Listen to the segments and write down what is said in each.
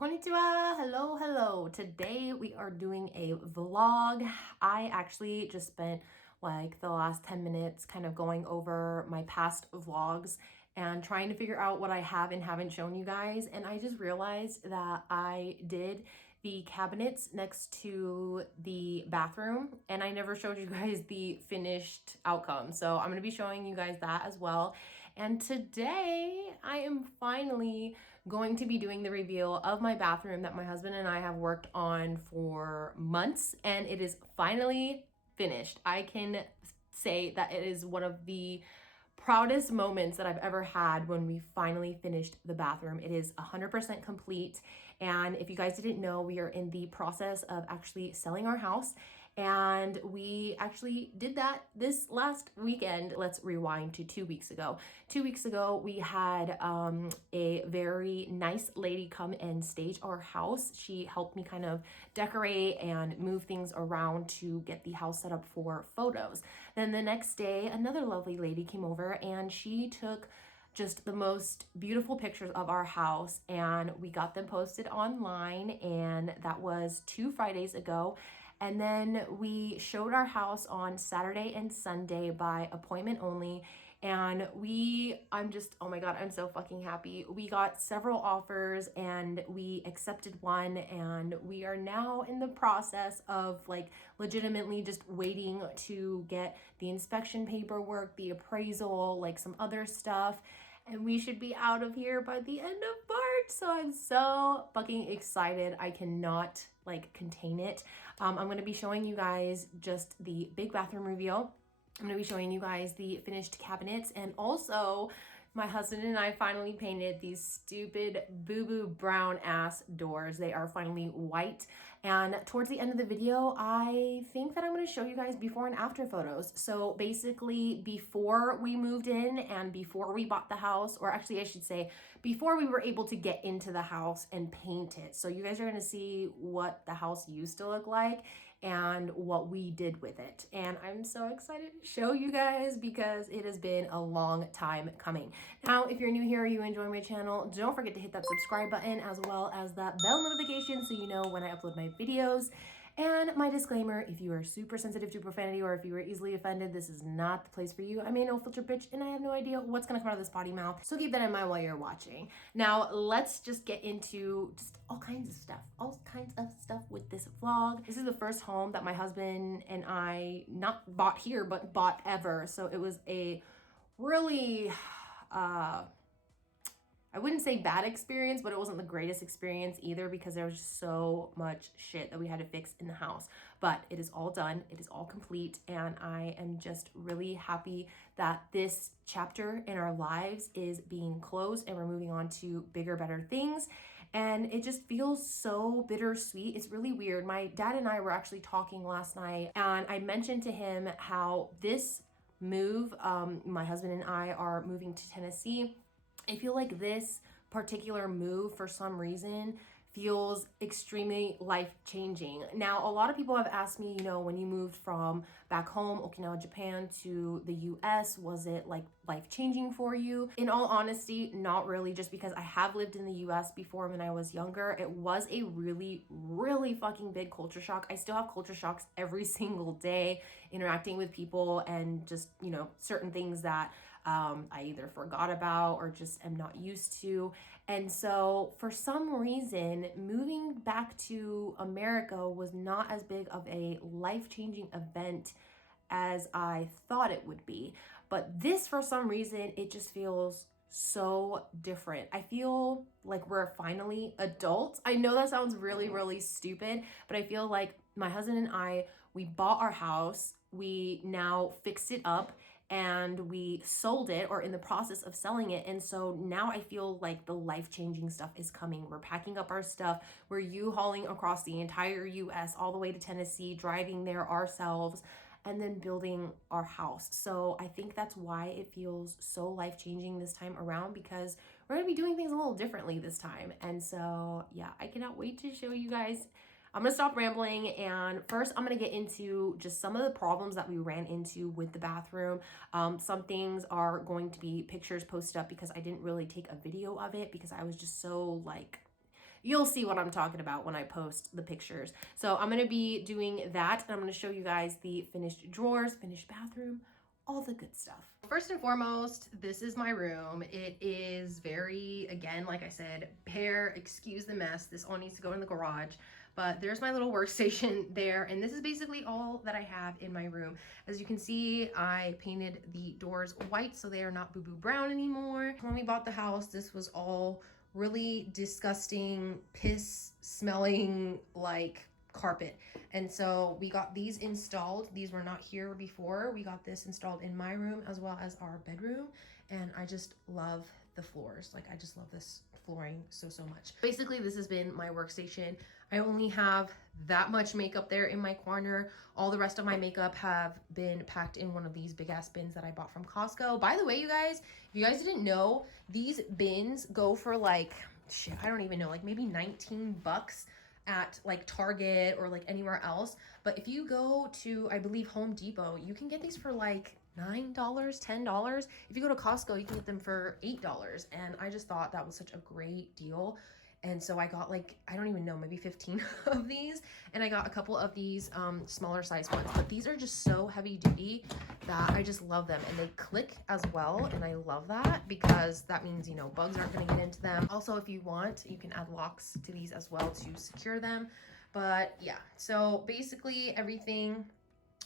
Konnichiwa, hello. Today we are doing a vlog. I actually just spent like the last 10 minutes kind of going over my past vlogs and trying to figure out what I have and haven't shown you guys. And I just realized that I did the cabinets next to the bathroom and I never showed you guys the finished outcome. So I'm gonna be showing you guys that as well. And today I am finally going to be doing the reveal of my bathroom that my husband and I have worked on for months, and it is finally finished. I can say that it is one of the proudest moments that I've ever had when we finally finished the bathroom. It is 100% complete. And if you guys didn't know, we are in the process of actually selling our house. And we actually did that this last weekend. Let's rewind to 2 weeks ago. 2 weeks ago, we had a very nice lady come and stage our house. She helped me kind of decorate and move things around to get the house set up for photos. Then the next day, another lovely lady came over and she took just the most beautiful pictures of our house and we got them posted online, and that was 2 Fridays ago. And then we showed our house on Saturday and Sunday by appointment only. And oh my God, I'm so fucking happy. We got several offers and we accepted one, and we are now in the process of like legitimately just waiting to get the inspection paperwork, the appraisal, like some other stuff. And we should be out of here by the end of March. So I'm so fucking excited. I cannot like contain it. I'm going to be showing you guys just the big bathroom reveal. I'm going to be showing you guys the finished cabinets, and also my husband and I finally painted these stupid boo-boo brown ass doors. They are finally white. And towards the end of the video, I think that I'm going to show you guys before and after photos. So basically before we moved in and before we bought the house, or actually I should say before we were able to get into the house and paint it. So you guys are going to see what the house used to look like and what we did with it. And I'm so excited to show you guys because it has been a long time coming. Now, if you're new here or you enjoy my channel, don't forget to hit that subscribe button as well as that bell notification so you know when I upload my videos. And my disclaimer, if you are super sensitive to profanity or if you are easily offended, this is not the place for you. I mean, no filter bitch, and I have no idea what's gonna come out of this potty mouth. So keep that in mind while you're watching. Now, let's just get into just all kinds of stuff with this vlog. This is the first home that my husband and I not bought here, but bought ever. So it was a really, I wouldn't say bad experience, but it wasn't the greatest experience either because there was just so much shit that we had to fix in the house. But it is all done, it is all complete, and I am just really happy that this chapter in our lives is being closed and we're moving on to bigger, better things. And it just feels so bittersweet. It's really weird. My dad and I were actually talking last night, and I mentioned to him how this move, my husband and I are moving to Tennessee. I feel like this particular move, for some reason, feels extremely life-changing. Now, a lot of people have asked me, when you moved from back home, Okinawa, Japan, to the US, was it like life-changing for you? In all honesty, not really, just because I have lived in the US before when I was younger. It was a really, really fucking big culture shock. I still have culture shocks every single day interacting with people and just, certain things that I either forgot about or just am not used to. And so for some reason, moving back to America was not as big of a life-changing event as I thought it would be. But this, for some reason, it just feels so different. I feel like we're finally adults. I know that sounds really, really stupid, but I feel like my husband and I, we bought our house, we now fixed it up, and we sold it or in the process of selling it. And so now I feel like the life-changing stuff is coming. We're packing up our stuff. We're U-hauling across the entire US all the way to Tennessee, driving there ourselves, and then building our house. So I think that's why it feels so life-changing this time around, because we're gonna be doing things a little differently this time. And so yeah, I cannot wait to show you guys. I'm gonna stop rambling, and first I'm gonna get into just some of the problems that we ran into with the bathroom. Some things are going to be pictures posted up because I didn't really take a video of it because I was just so like You'll see what I'm talking about when I post the pictures. So I'm going to be doing that, and I'm going to show you guys the finished drawers, finished bathroom, all the good stuff. First and foremost, this is my room. It is very, again, like I said, bare, excuse the mess. This all needs to go in the garage. But there's my little workstation there, and this is basically all that I have in my room. As you can see, I painted the doors white so they are not boo-boo brown anymore. When we bought the house, this was all really disgusting, piss smelling like carpet. And so we got these installed. These were not here before. We got this installed in my room as well as our bedroom. And I just love the floors. Like, I just love this flooring so much. Basically, this has been my workstation. I only have that much makeup there in my corner. All the rest of my makeup have been packed in one of these big ass bins that I bought from Costco. By the way, you guys, if you guys didn't know, these bins go for like, shit, I don't even know, like maybe 19 bucks at like Target or like anywhere else. But if you go to, I believe, Home Depot, you can get these for like $9, $10. If you go to Costco, you can get them for $8. And I just thought that was such a great deal. And so I got like, I don't even know, maybe 15 of these. And I got a couple of these smaller size ones. But these are just so heavy duty that I just love them. And they click as well. And I love that because that means, you know, bugs aren't going to get into them. Also, if you want, you can add locks to these as well to secure them. But yeah, so basically everything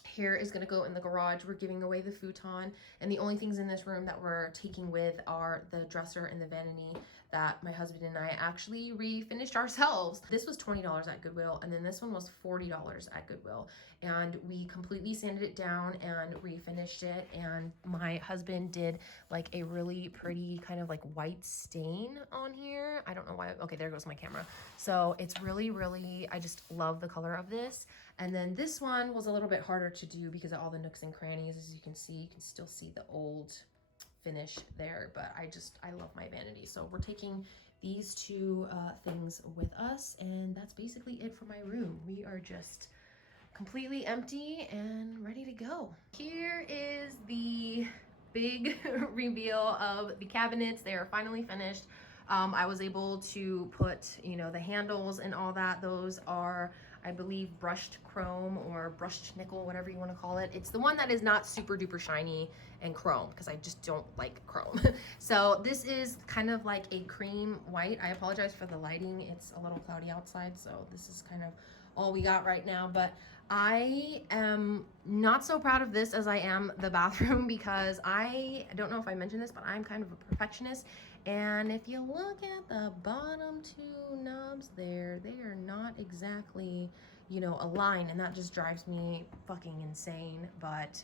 here is going to go in the garage. We're giving away the futon, and the only things in this room that we're taking with are the dresser and the vanity that my husband and I actually refinished ourselves. This was $20 at Goodwill, and then this one was $40 at Goodwill, and we completely sanded it down and refinished it. And my husband did like a really pretty kind of like white stain on here. I don't know why. Okay, there goes my camera. So it's really, I just love the color of this. And then this one was a little bit harder to do because of all the nooks and crannies. As you can see, you can still see the old finish there, but I love my vanity. So we're taking these two things with us, and that's basically it for my room. We are just completely empty and ready to go. Here is the big reveal of the cabinets. They are finally finished. I was able to put, you know, the handles and all that. Those are, I believe, brushed chrome or brushed nickel, whatever you want to call it. It's the one that is not super duper shiny and chrome, because I just don't like chrome. So this is kind of like a cream white. I apologize for the lighting. It's a little cloudy outside, so this is kind of all we got right now. But I am not so proud of this as I am the bathroom, because I don't know if I mentioned this, but I'm kind of a perfectionist. And if you look at the bottom two knobs there, they are not exactly, you know, aligned, and that just drives me fucking insane. But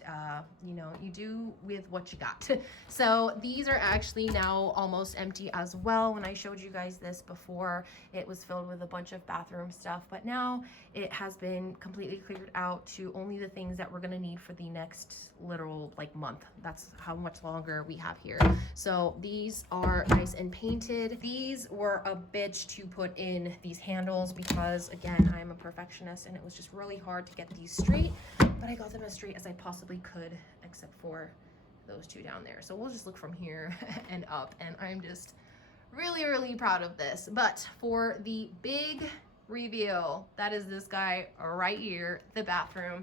you know, you do with what you got. So these are actually now almost empty as well. When I showed you guys this before, it was filled with a bunch of bathroom stuff, but now it has been completely cleared out to only the things that we're gonna need for the next literal like month. That's how much longer we have here. So these are nice and painted. These were a bitch to put in, these handles, because again, I'm a perfectionist and it was just really hard to get these straight, but I got them as straight as I possibly could, except for those two down there. So we'll just look from here and up, and I'm just really proud of this. But for the big reveal, that is this guy right here, the bathroom.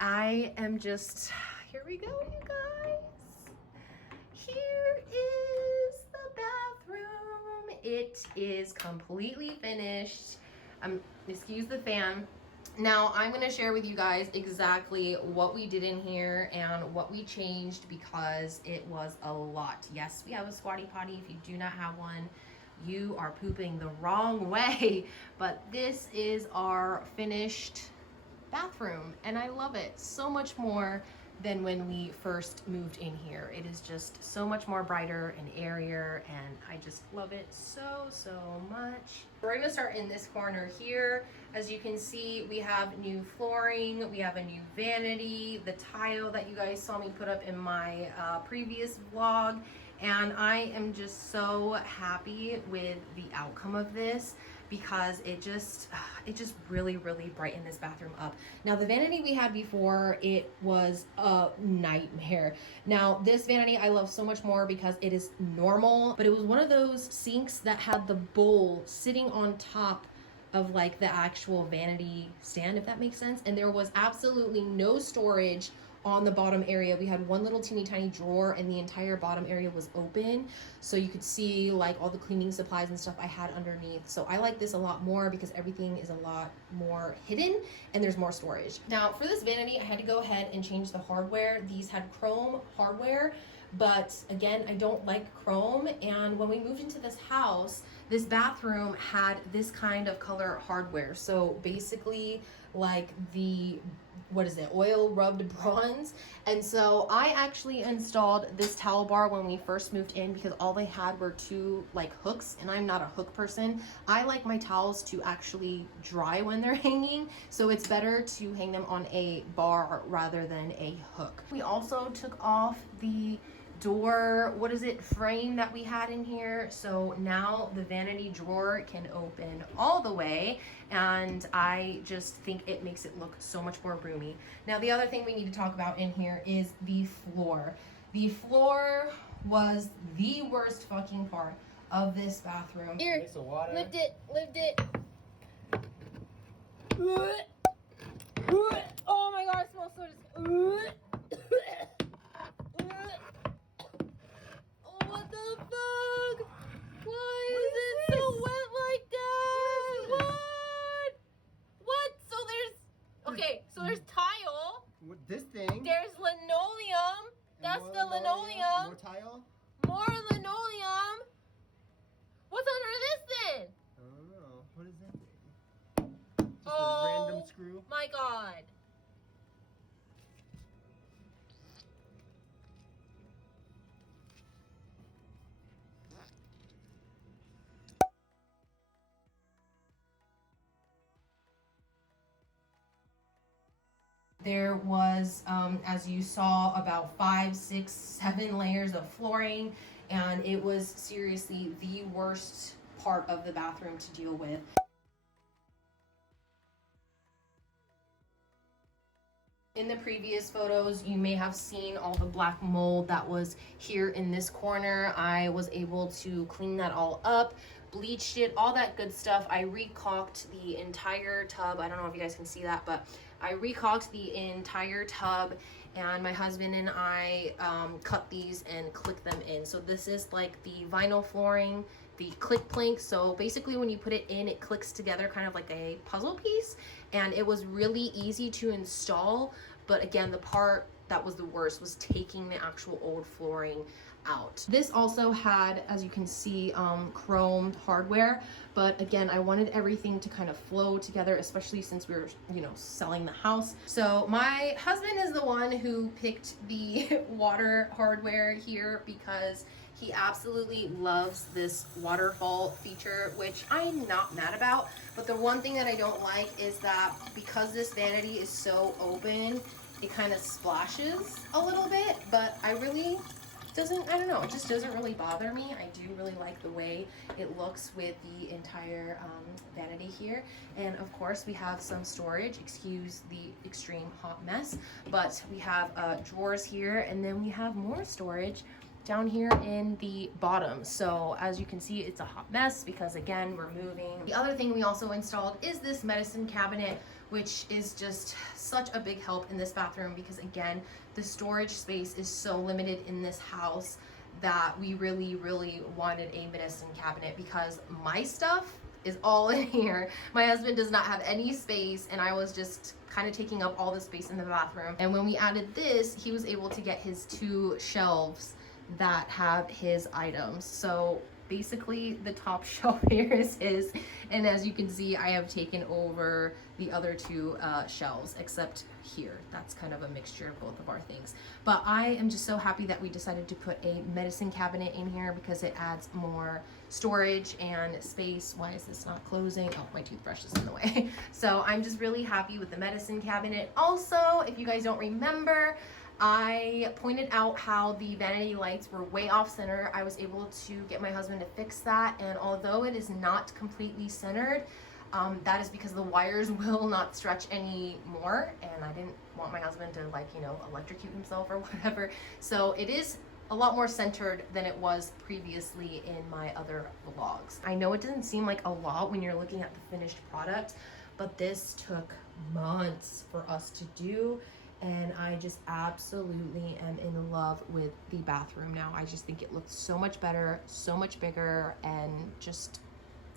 I am just, here we go, you guys. Here is the bathroom. It is completely finished. Excuse the fan. Now I'm going to share with you guys exactly what we did in here and what we changed, because it was a lot. Yes, we have a squatty potty. If you do not have one, you are pooping the wrong way. But this is our finished bathroom, and I love it so much more than when we first moved in here. It is just so much more brighter and airier, and I just love it so much. We're gonna start in this corner here. As you can see, we have new flooring, we have a new vanity, the tile that you guys saw me put up in my previous vlog, and I am just so happy with the outcome of this, because it just really brightened this bathroom up. Now the vanity we had before, it was a nightmare. Now this vanity I love so much more because it is normal, but it was one of those sinks that had the bowl sitting on top of like the actual vanity stand, if that makes sense. And there was absolutely no storage on the bottom area. We had one little teeny tiny drawer and the entire bottom area was open, so you could see like all the cleaning supplies and stuff I had underneath. So I like this a lot more because everything is a lot more hidden and there's more storage. Now for this vanity, I had to go ahead and change the hardware. These had chrome hardware, but again, I don't like chrome. And when we moved into this house, this bathroom had this kind of color hardware. So basically like the, what is it, oil rubbed bronze. And so I actually installed this towel bar when we first moved in because all they had were two like hooks, and I'm not a hook person. I like my towels to actually dry when they're hanging, so it's better to hang them on a bar rather than a hook. We also took off the door, what is it, frame that we had in here, so now the vanity drawer can open all the way, and I just think it makes it look so much more roomy. Now the other thing we need to talk about in here is the floor. The floor was the worst fucking part of this bathroom. Here, lift it. Oh my god, it smells so disgusting. What the fuck? Why is it so wet like that? What? So there's tile. What, this thing? There's linoleum. That's the linoleum. More tile? More linoleum. What's under this then? I don't know. What is that thing? Just a random screw? My god. There was, as you saw, about 5, 6, 7 layers of flooring, and it was seriously the worst part of the bathroom to deal with. In the previous photos, you may have seen all the black mold that was here in this corner. I was able to clean that all up, bleached it, all that good stuff. I recaulked the entire tub. I don't know if you guys can see that, but I recaulked the entire tub, and my husband and I cut these and clicked them in. So this is like the vinyl flooring, the click plank. So basically when you put it in, it clicks together kind of like a puzzle piece, and it was really easy to install. But again, the part that was the worst was taking the actual old flooring out. This also had, as you can see, chromed hardware, but again, I wanted everything to kind of flow together, especially since we were, you know, selling the house. So my husband is the one who picked the water hardware here because he absolutely loves this waterfall feature, which I'm not mad about. But the one thing that I don't like is that because this vanity is so open, it kind of splashes a little bit, but I don't know, it just doesn't really bother me. I do really like the way it looks with the entire vanity here. And of course we have some storage, excuse the extreme hot mess, but we have drawers here, and then we have more storage down here in the bottom. So as you can see, it's a hot mess because again, we're moving. The other thing we also installed is this medicine cabinet, which is just such a big help in this bathroom because again, the storage space is so limited in this house that we really wanted a medicine cabinet because my stuff is all in here. My husband does not have any space, and I was just kind of taking up all the space in the bathroom. And when we added this, he was able to get his 2 shelves that have his items. So basically the top shelf here is his, and as you can see, I have taken over the other 2 shelves, except here. That's kind of a mixture of both of our things. But I am just so happy that we decided to put a medicine cabinet in here because it adds more storage and space. Why is this not closing? Oh, my toothbrush is in the way. So I'm just really happy with the medicine cabinet. Also, if you guys don't remember, I pointed out how the vanity lights were way off center. I was able to get my husband to fix that, and although it is not completely centered, that is because the wires will not stretch anymore, and I didn't want my husband to, like, you know, electrocute himself or whatever. So it is a lot more centered than it was previously in my other vlogs. I know it doesn't seem like a lot when you're looking at the finished product, but this took months for us to do, and I just absolutely am in love with the bathroom now. I just think it looks so much better, so much bigger, and just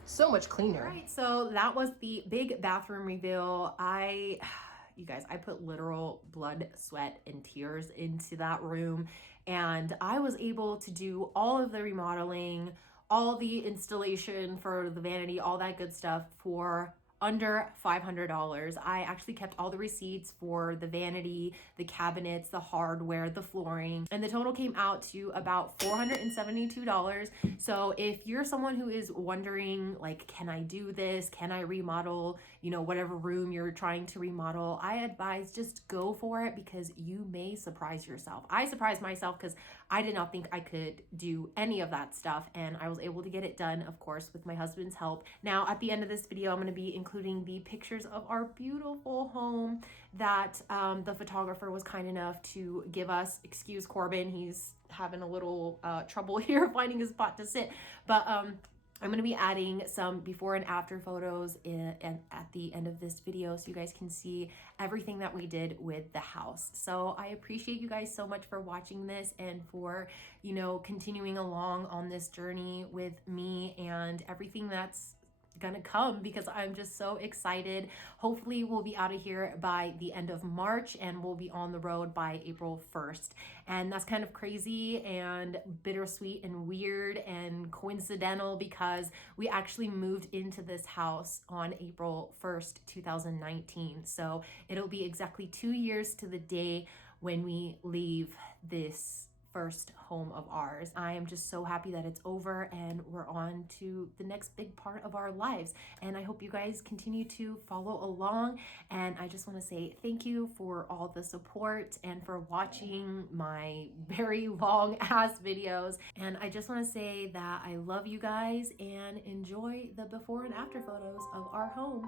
so much cleaner. All right, so that was the big bathroom reveal. You guys, I put literal blood, sweat, and tears into that room, and I was able to do all of the remodeling, all the installation for the vanity, all that good stuff for under $500. I actually kept all the receipts for the vanity, the cabinets, the hardware, the flooring, and the total came out to about $472. So if you're someone who is wondering, like, can I do this? Can I remodel, you know, whatever room you're trying to remodel? I advise just go for it, because you may surprise yourself. I surprised myself because I did not think I could do any of that stuff, and I was able to get it done, of course, with my husband's help. Now, at the end of this video, I'm going to be including the pictures of our beautiful home that the photographer was kind enough to give us. Excuse Corbin, he's having a little trouble here finding a spot to sit, but I'm going to be adding some before and after photos at the end of this video, so you guys can see everything that we did with the house. So I appreciate you guys so much for watching this and for, you know, continuing along on this journey with me and everything that's gonna come, because I'm just so excited. Hopefully we'll be out of here by the end of March, and we'll be on the road by April 1st. And that's kind of crazy and bittersweet and weird and coincidental, because we actually moved into this house on April 1st, 2019. So it'll be exactly 2 years to the day when we leave this first home of ours. I am just so happy that it's over and we're on to the next big part of our lives. And I hope you guys continue to follow along. And I just want to say thank you for all the support and for watching my very long ass videos. And I just want to say that I love you guys and enjoy the before and after photos of our home.